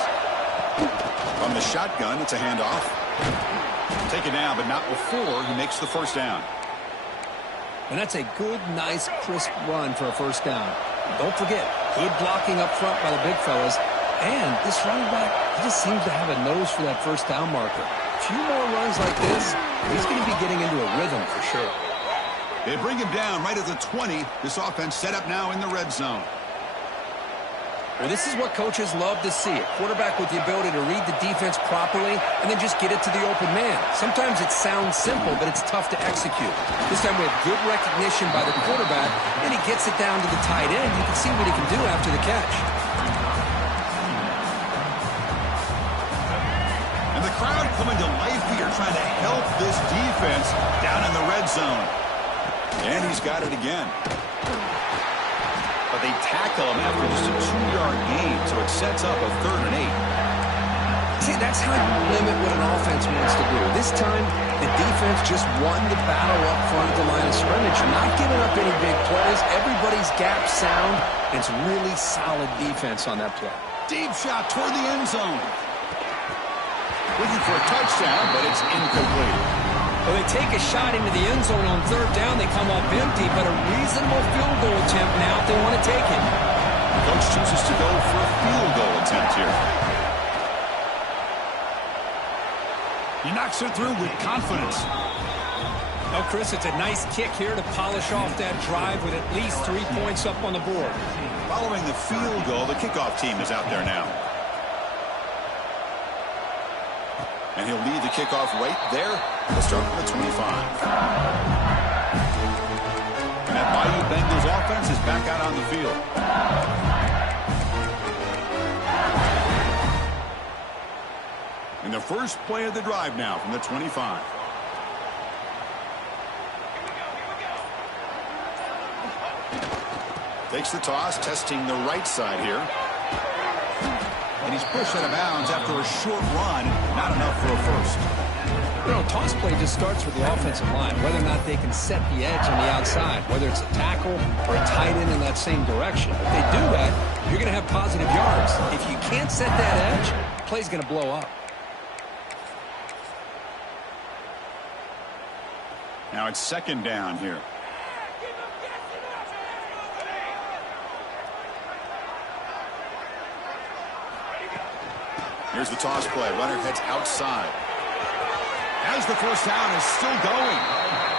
From the shotgun, it's a handoff. Taken down, but not before he makes the first down. And that's a good, nice, crisp run for a first down. Don't forget, good blocking up front by the big fellas. And this running back, he just seems to have a nose for that first down marker. A few more runs like this, he's going to be getting into a rhythm for sure. They bring him down right at the 20. This offense set up now in the red zone. Well, this is what coaches love to see. A quarterback with the ability to read the defense properly and then just get it to the open man. Sometimes it sounds simple, but it's tough to execute. This time we have good recognition by the quarterback, and he gets it down to the tight end. You can see what he can do after the catch. And the crowd coming to life here, trying to help this defense down in the red zone. And he's got it again. But they tackle him after just a 2-yard gain, so it sets up a 3rd and 8. See, that's how you limit what an offense wants to do. This time, the defense just won the battle up front at the line of scrimmage. Not giving up any big plays. Everybody's gap sound. It's really solid defense on that play. Deep shot toward the end zone. Looking for a touchdown, but it's incomplete. Well, they take a shot into the end zone on third down. They come up empty, but a reasonable field goal attempt now if they want to take it. The coach chooses to go for a field goal attempt here. He knocks it through with confidence. Well, Chris, it's a nice kick here to polish off that drive with at least 3 points up on the board. Following the field goal, the kickoff team is out there now. And he'll lead the kickoff right there. He'll start from the 25. And that Bayou Bengals offense is back out on the field. And the first play of the drive now from the 25. Takes the toss, testing the right side here. And he's pushed out of bounds after a short run. Not enough for a first. You know, toss play just starts with the offensive line, whether or not they can set the edge on the outside, whether it's a tackle or a tight end in that same direction. If they do that, you're going to have positive yards. If you can't set that edge, play's going to blow up. Now it's second down here. Here's the toss play. Runner heads outside. As the first down is still going.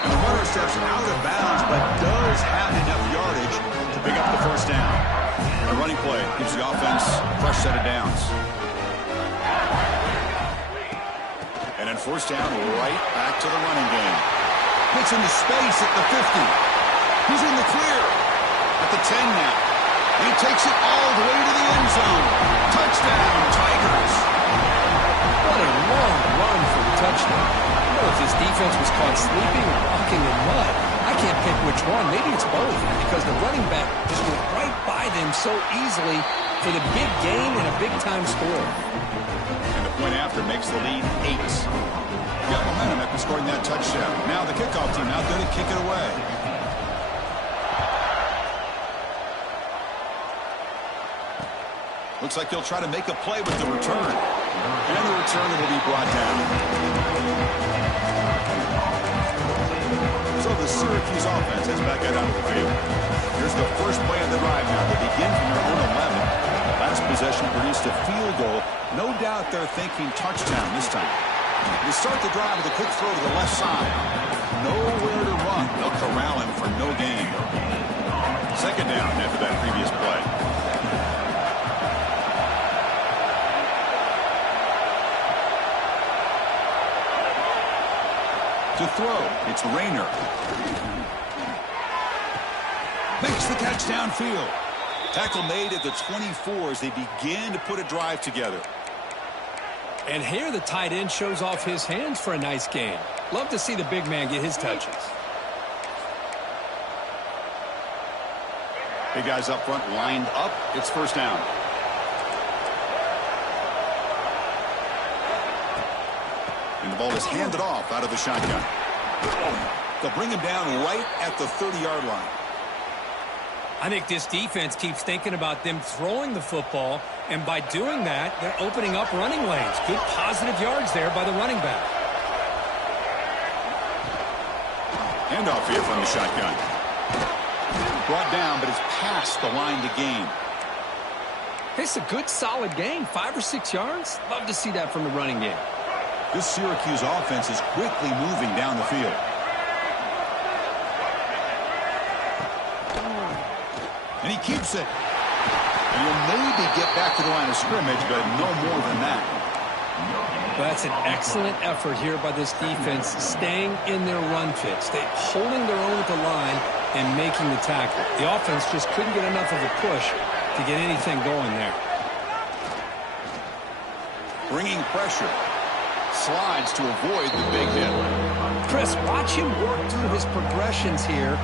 And the runner steps out of bounds, but does have enough yardage to pick up the first down. The running play gives the offense a fresh set of downs. And then first down right back to the running game. Gets into space at the 50. He's in the clear at the 10 now. And he takes it all the way to the end zone. Touchdown, Tigers. What a long run for the touchdown. I don't know if this defense was caught sleeping or walking in mud. I can't pick which one. Maybe it's both, because the running back just went right by them so easily for the big gain and a big-time score. And the point after makes the lead 8. Got momentum after scoring that touchdown. Now the kickoff team out there to kick it away. Looks like they'll try to make a play with the return. And the return will be brought down. So the Syracuse offense is back out onto the field. Here's the first play of the drive now. They begin from their own 11. Last possession produced a field goal. No doubt they're thinking touchdown this time. They start the drive with a quick throw to the left side. Nowhere to run. They'll corral him for no gain. Second down after that previous play. To throw, it's Rayner. Makes the catch downfield. Tackle made at the 24 as they begin to put a drive together. And here the tight end shows off his hands for a nice gain. Love to see the big man get his touches. Big guys up front lined up. It's first down. And the ball is handed off out of the shotgun. They'll bring him down right at the 30-yard line. I think this defense keeps thinking about them throwing the football, and by doing that, they're opening up running lanes. Good positive yards there by the running back. Handoff here from the shotgun. Brought down, but it's past the line to gain. It's a good, solid gain. 5 or 6 yards. Love to see that from the running game. This Syracuse offense is quickly moving down the field. And he keeps it. And he'll maybe get back to the line of scrimmage, but no more than that. Well, that's an excellent effort here by this defense, staying in their run fit, holding their own at the line and making the tackle. The offense just couldn't get enough of a push to get anything going there. Bringing pressure. Slides to avoid the big hit. Chris, watch him work through his progressions here.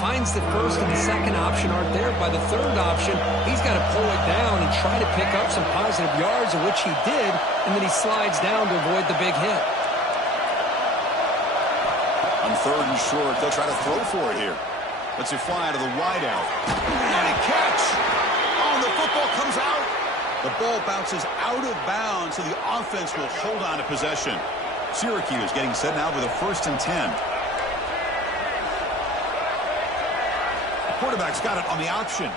finds the first and the second option aren't there. By the third option, he's got to pull it down and try to pick up some positive yards, of which he did, and then he slides down to avoid the big hit. On 3rd and short, they'll try to throw for it here. Let's it fly to the wideout. And a catch! Oh, the football comes out. The ball bounces out of bounds, so the offense will hold on to possession. Syracuse getting set now with a 1st and 10. The quarterback's got it on the option.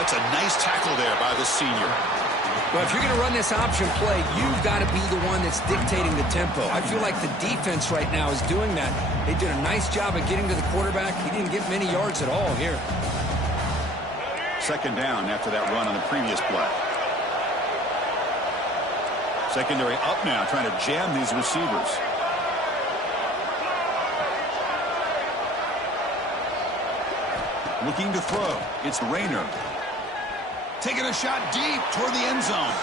That's a nice tackle there by the senior. Well, if you're going to run this option play, you've got to be the one that's dictating the tempo. I feel like the defense right now is doing that. They did a nice job of getting to the quarterback. He didn't get many yards at all here. 2nd down after that run on the previous play. Secondary up now, trying to jam these receivers. Looking to throw. It's Rayner. Taking a shot deep toward the end zone.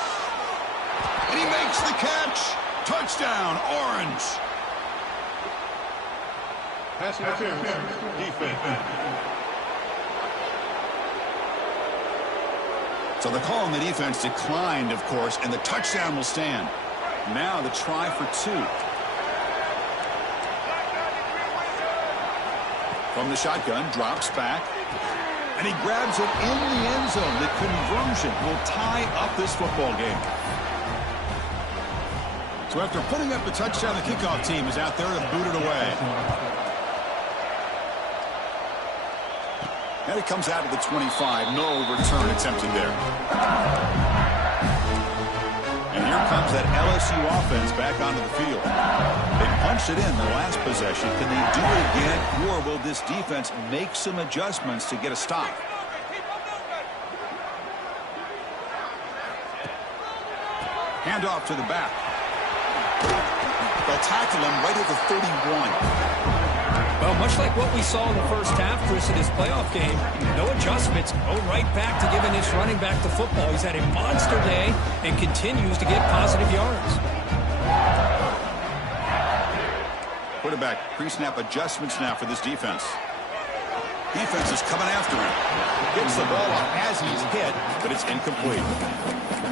And he makes the catch. Touchdown, Orange. Pass interference. Defense. So the call on the defense declined, of course, and the touchdown will stand. Now the try for 2. From the shotgun, drops back. And he grabs it in the end zone. The conversion will tie up this football game. So after putting up the touchdown, the kickoff team is out there to boot it away. And it comes out of the 25. No return attempted there. And here comes that LSU offense back onto the field. They punched it in the last possession. Can they do it again, or will this defense make some adjustments to get a stop? Hand off to the back. They'll tackle him right at the 31. Well, much like what we saw in the first half, Chris, in this playoff game, no adjustments. Go right back to giving this running back the football. He's had a monster day and continues to get positive yards. Quarterback pre-snap adjustments now for this defense. Defense is coming after him. Gets the ball off as he's hit, but it's incomplete.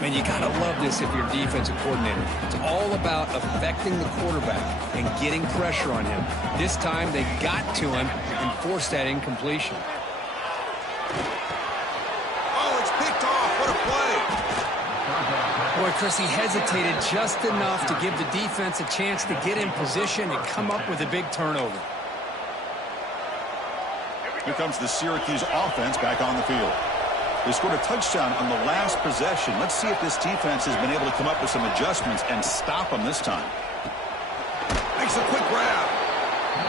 Man, you got to love this if you're a defensive coordinator. It's all about affecting the quarterback and getting pressure on him. This time they got to him and forced that incompletion. Oh, it's picked off. What a play. Boy, Chris, he hesitated just enough to give the defense a chance to get in position and come up with a big turnover. Here comes the Syracuse offense back on the field. They scored a touchdown on the last possession. Let's see if this defense has been able to come up with some adjustments and stop them this time. Makes a quick grab.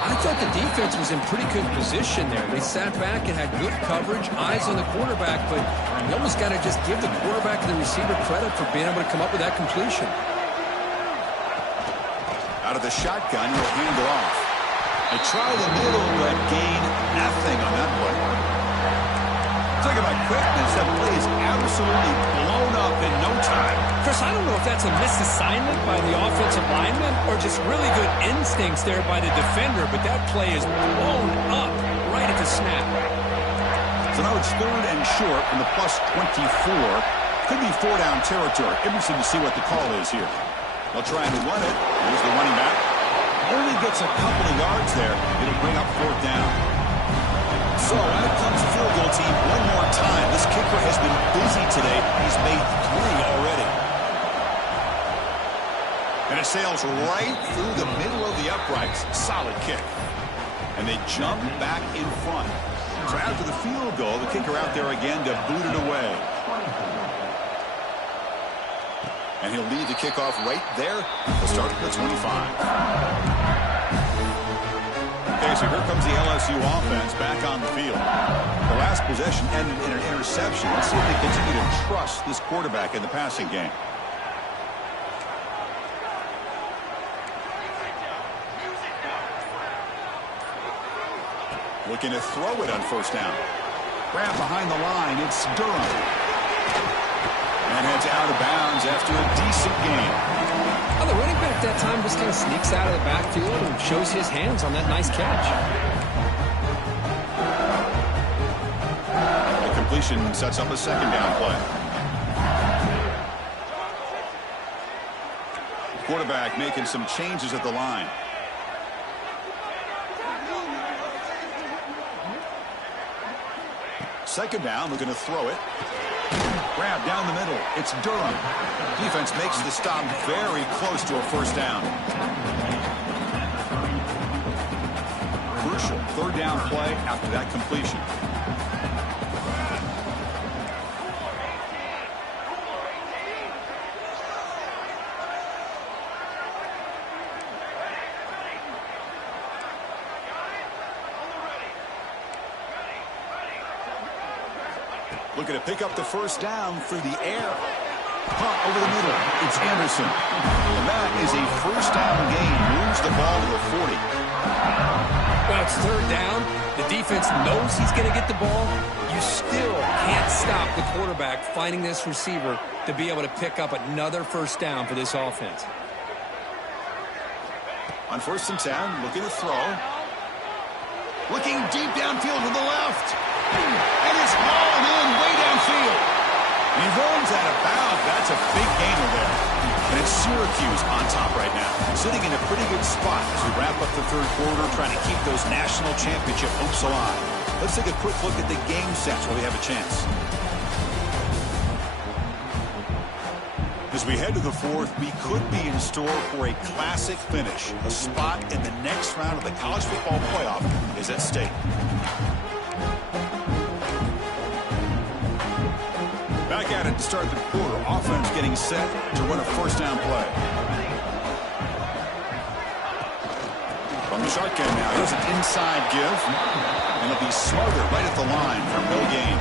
I thought the defense was in pretty good position there. They sat back and had good coverage, eyes on the quarterback, but you almost got to just give the quarterback and the receiver credit for being able to come up with that completion. Out of the shotgun, he'll hand it off. They try the middle, but gain nothing on that play. Talk about quickness. That play is absolutely blown up in no time. Chris, I don't know if that's a misassignment by the offensive lineman or just really good instincts there by the defender, but that play is blown up right at the snap. So now it's 3rd and short from the plus 24. Could be 4-down territory. Interesting to see what the call is here. They'll try and run it. Here's the running back. Only gets a couple of yards there. It'll bring up 4th down. So out comes the field goal team one more time. This kicker has been busy today. He's made 3 already. And it sails right through the middle of the uprights. Solid kick. And they jump back in front. So after the field goal, the kicker out there again to boot it away. And he'll lead the kickoff right there. We'll start at the 25. Okay, so here comes the LSU offense back on the field. The last possession ended in an interception. Let's see if they continue to trust this quarterback in the passing game. Looking to throw it on 1st down. Grab behind the line. It's Durham. And heads out of bounds after a decent game. Well, the running back that time just kind of sneaks out of the backfield and shows his hands on that nice catch. completion sets up a second down play. Quarterback making some changes at the line. Second down, looking to throw it. Grab down the middle. It's Durham. Defense makes the stop very close to a first down. Crucial third down play after that completion. Looking to pick up the first down through the air. Punt over the middle. It's Anderson. And that is a first down gain. Moves the ball to the 40. Well, it's third down. The defense knows he's going to get the ball. You still can't stop the quarterback finding this receiver to be able to pick up another first down for this offense. On first and 10, looking to throw. Looking deep downfield to the left. And it's hauled in way downfield. He runs out of bounds. That's a big gainer there. And it's Syracuse on top right now, sitting in a pretty good spot as we wrap up the third quarter, trying to keep those national championship hopes alive. Let's take a quick look at the game sets while we have a chance. As we head to the fourth, we could be in store for a classic finish. A spot in the next round of the college football playoff is at stake. Back at it to start the quarter. Offense getting set to run a first down play. From the shotgun now, here's an inside give. And it'll be smothered right at the line for no gain.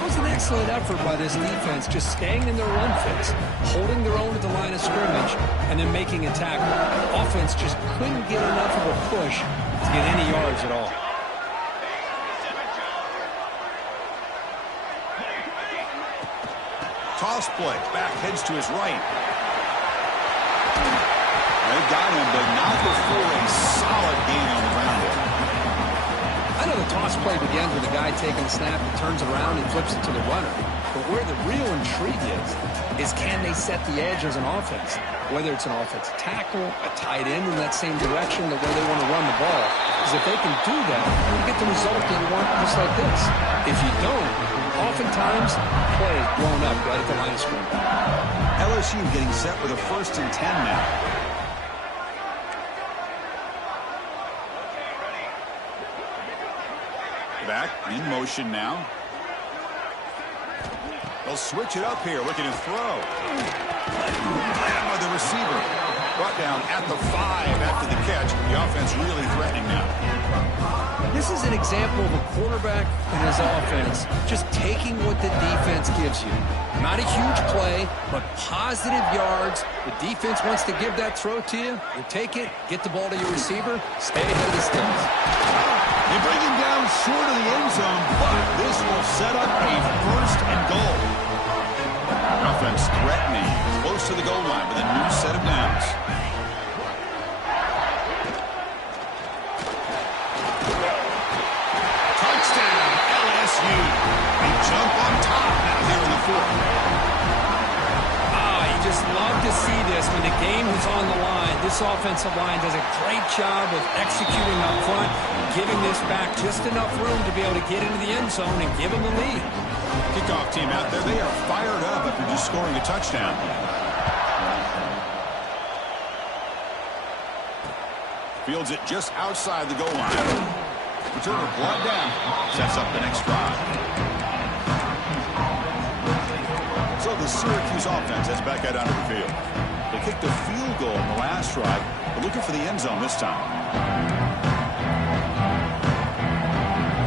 It was an excellent effort by this defense, just staying in their run fits, holding their own at the line of scrimmage, and then making a tackle. Offense just couldn't get enough of a push to get any yards at all. Toss play. Back heads to his right. They got him, but not before a solid gain on the ground there. I know the toss play begins with a guy taking the snap and turns it around and flips it to the runner. But where the real intrigue is can they set the edge as an offense? Whether it's an offensive tackle, a tight end in that same direction, the way they want to run the ball. Because if they can do that, you get the result that you want just like this. If you don't, oftentimes, play is blown up right at the line of scrimmage. LSU getting set with a first and 10 now. Back in motion now. They'll switch it up here, looking to throw. And by the receiver. Brought down at the 5 after the catch. The offense really threatening now. This is an example of a quarterback and his offense just taking what the defense gives you. Not a huge play, but positive yards. The defense wants to give that throw to you. You take it, get the ball to your receiver, stay ahead of the sticks. You bring him down short of the end zone, but this will set up a first and goal. Offense threatening, close to the goal line with a new set of downs. Touchdown, LSU. They jump on top now here in the fourth. You just love to see this when the game is on the line. This offensive line does a great job of executing up front, giving this back just enough room to be able to get into the end zone and give them the lead. Kickoff team out there, they are fired up after just scoring a touchdown. Fields it just outside the goal line. Returner brought down, sets up the next drive. So the Syracuse offense heads back out onto the field. They kicked a field goal in the last drive, but looking for the end zone this time.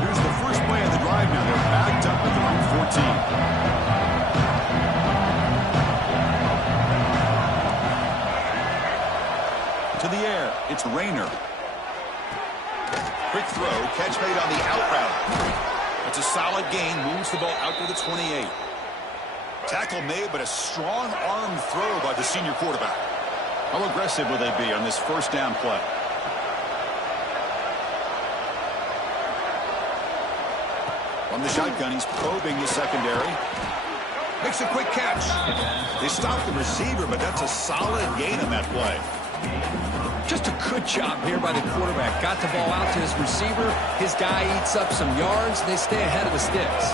Here's the first play of the drive now. They're backed up at their own 14. To the air, it's Rayner. Quick throw, catch made on the out route. It's a solid gain, moves the ball out to the 28. Tackle made, but a strong arm throw by the senior quarterback. How aggressive will they be on this first down play? From the shotgun, he's probing the secondary. Makes a quick catch. They stopped the receiver, but that's a solid gain on that play. Just a good job here by the quarterback. Got the ball out to his receiver. His guy eats up some yards. They stay ahead of the sticks.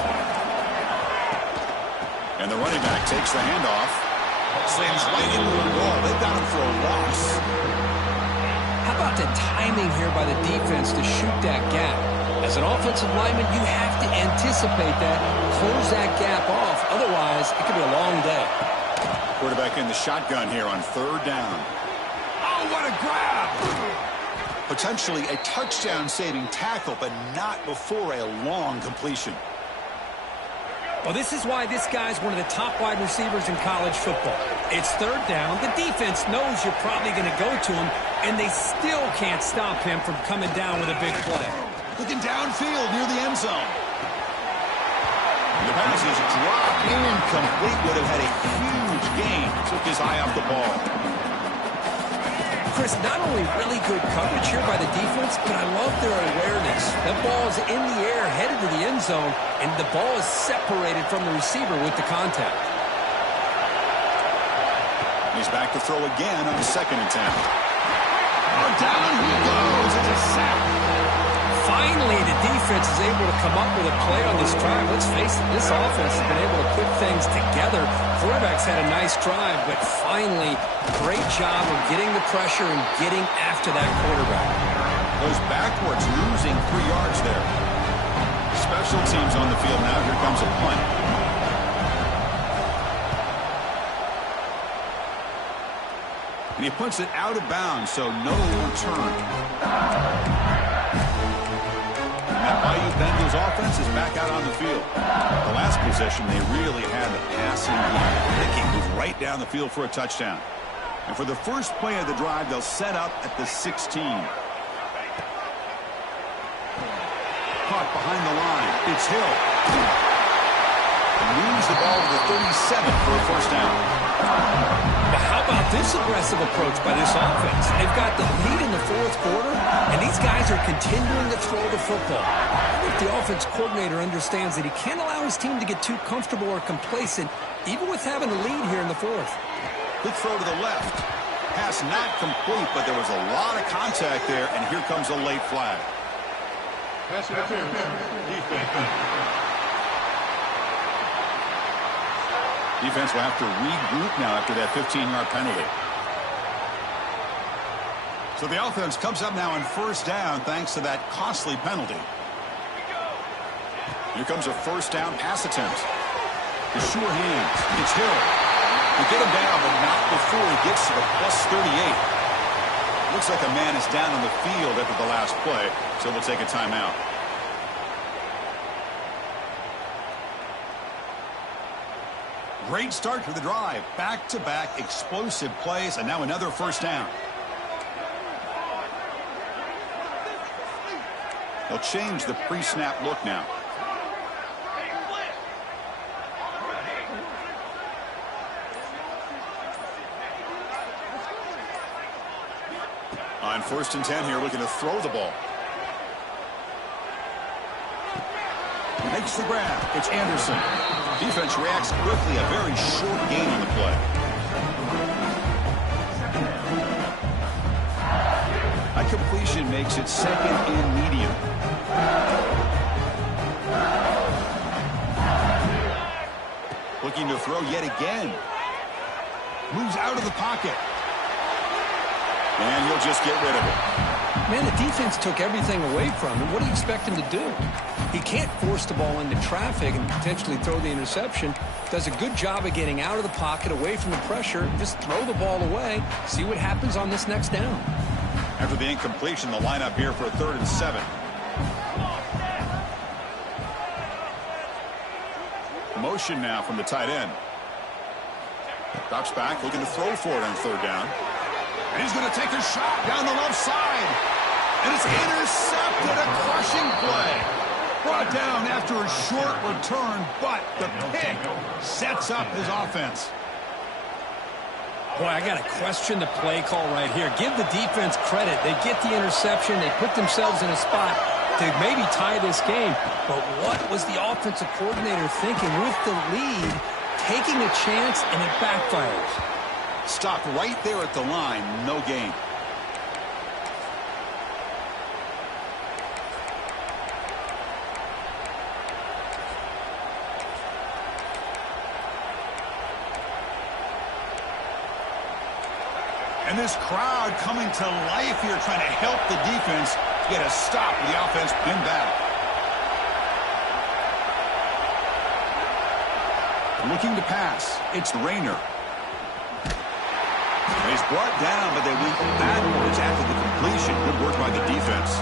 And the running back takes the handoff. Slams right into the wall. They've got him for a loss. How about the timing here by the defense to shoot that gap? As an offensive lineman, you have to anticipate that, close that gap off. Otherwise, it could be a long day. Quarterback in the shotgun here on 3rd down. Oh, what a grab! Potentially a touchdown-saving tackle, but not before a long completion. Well, this is why this guy's one of the top wide receivers in college football. It's 3rd down. The defense knows you're probably going to go to him, and they still can't stop him from coming down with a big play. Looking downfield near the end zone. The pass is dropped. Incomplete. Would have had a huge gain. Took his eye off the ball. Chris, not only really good coverage here by the defense, but I love their awareness. That ball is in the air, headed to the end zone, and the ball is separated from the receiver with the contact. He's back to throw again on the 2nd attempt. Oh, down he goes. It's a sack. Finally, the defense is able to come up with a play on this drive. Let's face it, this offense has been able to put things together. Quarterback's had a nice drive, but finally, great job of getting the pressure and getting after that quarterback. Goes backwards, losing 3 yards there. Special teams on the field now. Here comes a punt. And he punts it out of bounds, so no return. That Bayou Bengals offense is back out on the field. The last possession, they really had the passing game. They moved right down the field for a touchdown. And for the first play of the drive, they'll set up at the 16. Caught behind the line. It's Hill. Moves the ball to the 37 for a first down. But how about this aggressive approach by this offense? They've got the lead in the 4th quarter, and these guys are continuing to throw the football. I think the offense coordinator understands that he can't allow his team to get too comfortable or complacent, even with having a lead here in the 4th. Good throw to the left. Pass not complete, but there was a lot of contact there, and here comes a late flag. Pass interference. Defense. Defense will have to regroup now after that 15-yard penalty. So the offense comes up now on 1st down thanks to that costly penalty. Here comes a 1st down pass attempt. The sure hands. It's Hill. They get him down, but not before he gets to the +38. Looks like a man is down on the field after the last play, so we'll take a timeout. Great start to the drive. Back-to-back explosive plays, and now another 1st down. They'll change the pre-snap look now. On 1st and 10 here, looking to throw the ball. Makes the grab. It's Anderson. Defense reacts quickly. A very short gain on the play. A completion makes it 2nd and medium. Looking to throw yet again. Moves out of the pocket. And he'll just get rid of it. Man, the defense took everything away from him. What do you expect him to do? He can't force the ball into traffic and potentially throw the interception. Does a good job of getting out of the pocket, away from the pressure. Just throw the ball away. See what happens on this next down. After the incompletion, the lineup here for a 3rd and 7. Motion now from the tight end. Drops back, looking to throw for it on 3rd down. And he's going to take a shot down the left side. And it's intercepted. A crushing play. Brought down after a short return, but the pick sets up his offense. Boy, I got to question the play call right here. Give the defense credit. They get the interception. They put themselves in a spot to maybe tie this game. But what was the offensive coordinator thinking with the lead, taking a chance, and it backfires? Stopped right there at the line. No gain. And this crowd coming to life here, trying to help the defense get a stop with the offense in back. Looking to pass. It's Rayner. He's brought down, but they went backwards after the completion. Good work by the defense.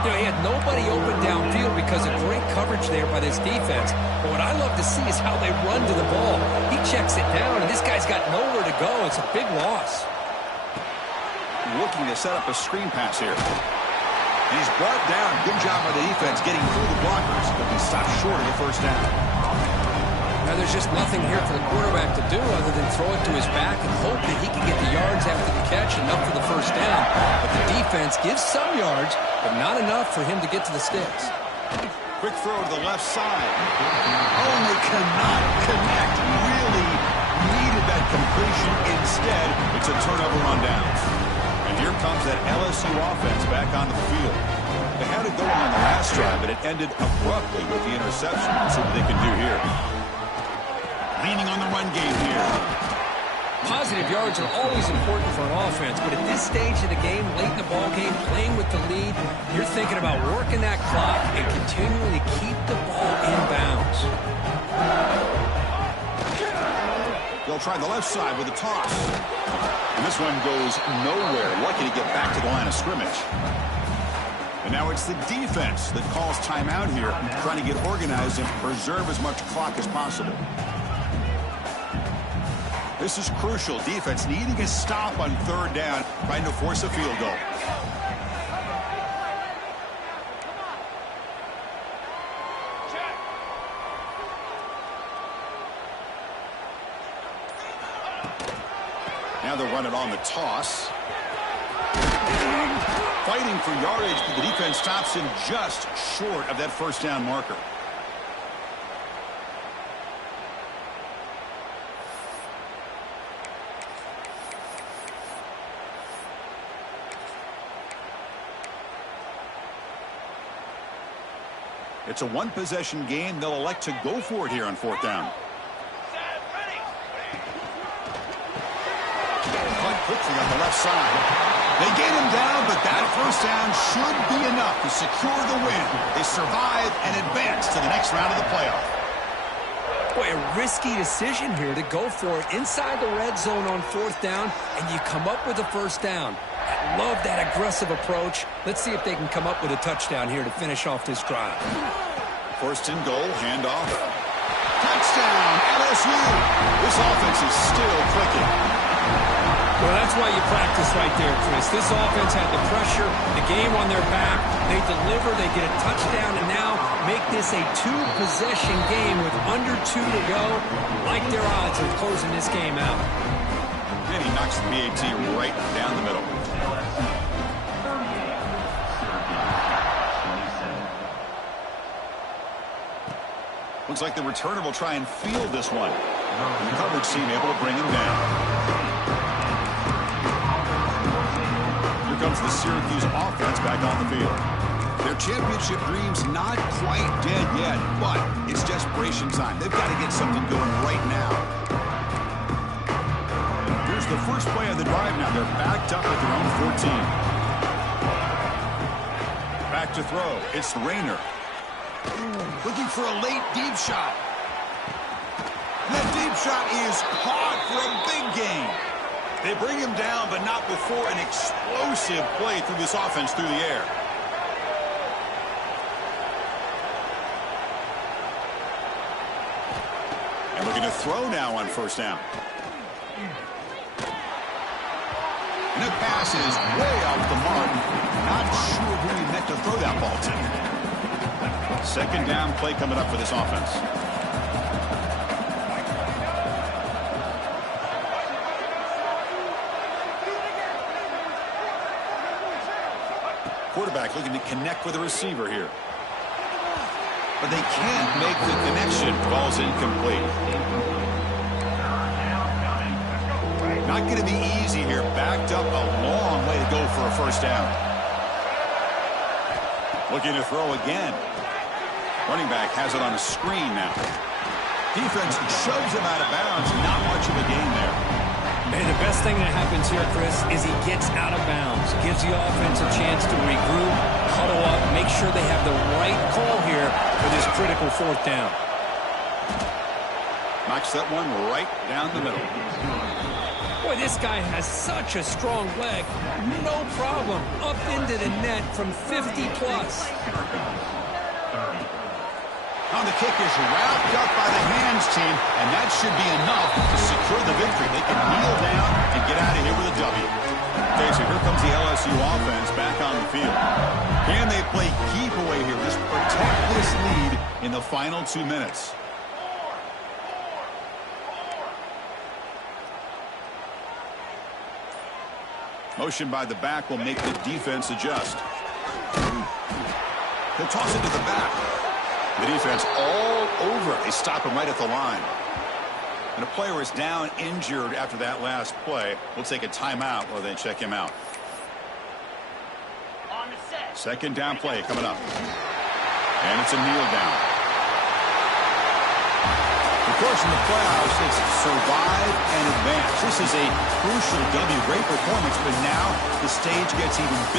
You know, he had nobody open downfield because of great coverage there by this defense. But what I love to see is how they run to the ball. He checks it down, and this guy's got nowhere to go. It's a big loss. Looking to set up a screen pass here. And he's brought down. Good job by the defense getting through the blockers, but he stopped short of the first down. Now, there's just nothing here for the quarterback to do other than throw it to his back and hope that he can get the yards after the catch enough for the first down. But the defense gives some yards, but not enough for him to get to the sticks. Quick throw to the left side. Oh, and they cannot connect. Really needed that completion. Instead, it's a turnover on downs. And here comes that LSU offense back onto the field. They had it going on the last drive, but it ended abruptly with the interception. Let's see what they can do here. Leaning on the run game here. Positive yards are always important for an offense, but at this stage of the game, late in the ball game, playing with the lead, you're thinking about working that clock and continuing to keep the ball in bounds. They'll try the left side with a toss. And this one goes nowhere. Lucky to get back to the line of scrimmage. And now it's the defense that calls timeout here, trying to get organized and preserve as much clock as possible. This is crucial. Defense needing a stop on third down, trying to force a field goal. Now they'll run it on the toss. Fighting for yardage, but the defense stops him just short of that first down marker. It's a one-possession game. They'll elect to go for it here on fourth down. Punt quickly on the left side. They get him down, but that first down should be enough to secure the win. They survive and advance to the next round of the playoff. Boy, a risky decision here to go for it inside the red zone on fourth down, and you come up with a first down. I love that aggressive approach. Let's see if they can come up with a touchdown here to finish off this drive. First and goal, handoff. Touchdown, LSU. This offense is still clicking. Well, that's why you practice right there, Chris. This offense had the pressure, the game on their back. They deliver, they get a touchdown, and now make this a two-possession game with under 2 to go. Like their odds of closing this game out. And he knocks the PAT right down the middle. Looks like the returner will try and field this one. And the coverage team able to bring him down. Here comes the Syracuse offense back on the field. Their championship dreams not quite dead yet, but it's desperation time. They've got to get something going right now. Here's the first play of the drive now. They're backed up at their own 14. Back to throw. It's Rayner. Looking for a late deep shot. And that deep shot is caught for a big gain. They bring him down, but not before an explosive play through this offense through the air. And looking to throw now on first down. And that pass is way off the mark. Not sure who he meant to throw that ball to. Second down play coming up for this offense. quarterback looking to connect with a receiver here. But they can't make the connection. Ball's incomplete. Not going to be easy here. Backed up a long way to go for a first down. Looking to throw again. Running back has it on a screen now. Defense shoves him out of bounds. Not much of a gain there. And the best thing that happens here, Chris, is he gets out of bounds. Gives the offense a chance to regroup, huddle up, make sure they have the right call here for this critical fourth down. Knocks that one right down the middle. Boy, this guy has such a strong leg. No problem. Up into the net from 50-plus. On the kick is wrapped up by the hands team, and that should be enough to secure the victory. They can kneel down and get out of here with a W. Okay, so here comes the LSU offense back on the field. Can they play keep away here? Just protect this lead in the final 2 minutes. Motion by the back will make the defense adjust. He'll toss it to the back. The defense all over it. They stop him right at the line. And a player is down injured after that last play. We'll take a timeout or then check him out. Second down play coming up. And it's a kneel down. Of course, in the playoffs, it's survive and advance. This is a crucial W. Great performance, but now the stage gets even bigger.